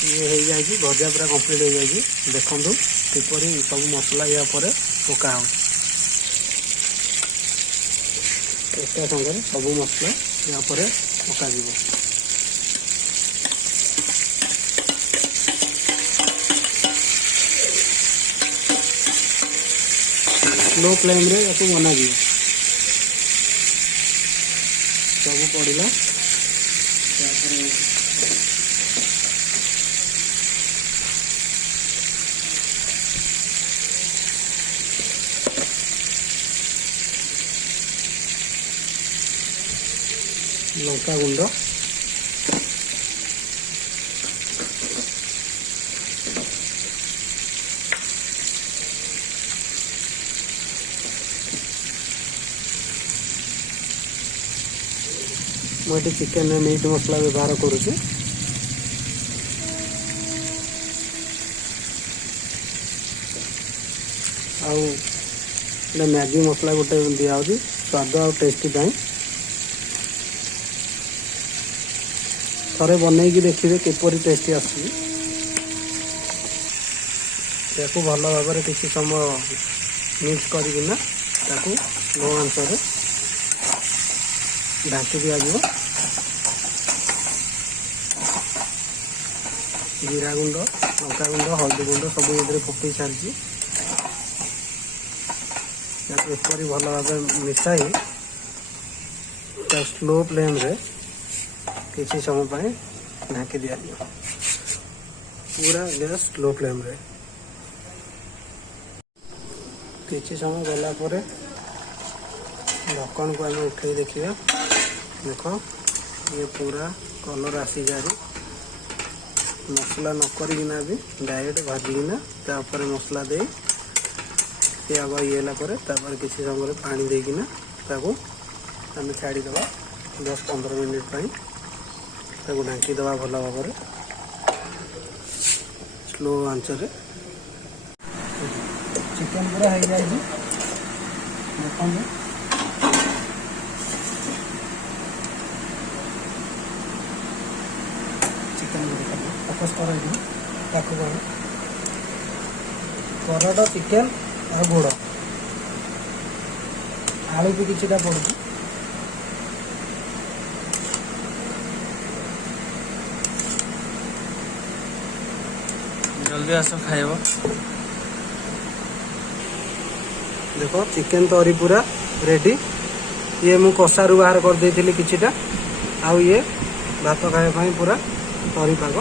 ये हो जाए भजा पूरा कंप्लीट हो जाए। देखो किपर सब मसला या पका हो एक संगे सब मसला या पका स्लो फ्लेम रे या बना सब पड़ा लंका गुंड मुझे चिकेन मीट मसला व्यवहार करुचे मैगी मसला गोटे दिया स्वाद और टेस्टी थरे बनई देखिए किपरि टेस्टी आसको भल भाव किसी समय मिक्स करना लो आंच ढाकी दिया जीरा गुंड लंका गुंड हल्दी गुंड सब ये पकई सारी एपरी भल भाव मिसाई स्लो फ्लेम रे किसी समय पर ढाकी दिया पूरा गैस स्लो फ्लेम रे किसी समय गला पर ढक्कन को आम उठे देखिए देख ये पूरा कलर आसी जारी मसला नकरिना भी डायरेक्ट भाजिकिना तापर मसला दे आग ये किसी समय पानी देकिना आम छाड़ीदे 10-15 मिनिट ढांकी दवा भल भाव स्लो आंच चिकेन पूरा हो जाए देखो चिकेन फोकस कर चिकेन और गुड़ आलू भी किसी पड़ू जल्दी आस खाइब देखो चिकेन तरी पूरा रेडी ये मु कषारू बाहर कर देती किछिटा आउ ये भात खाଇବା ପାଇଁ पूरा तरी पाग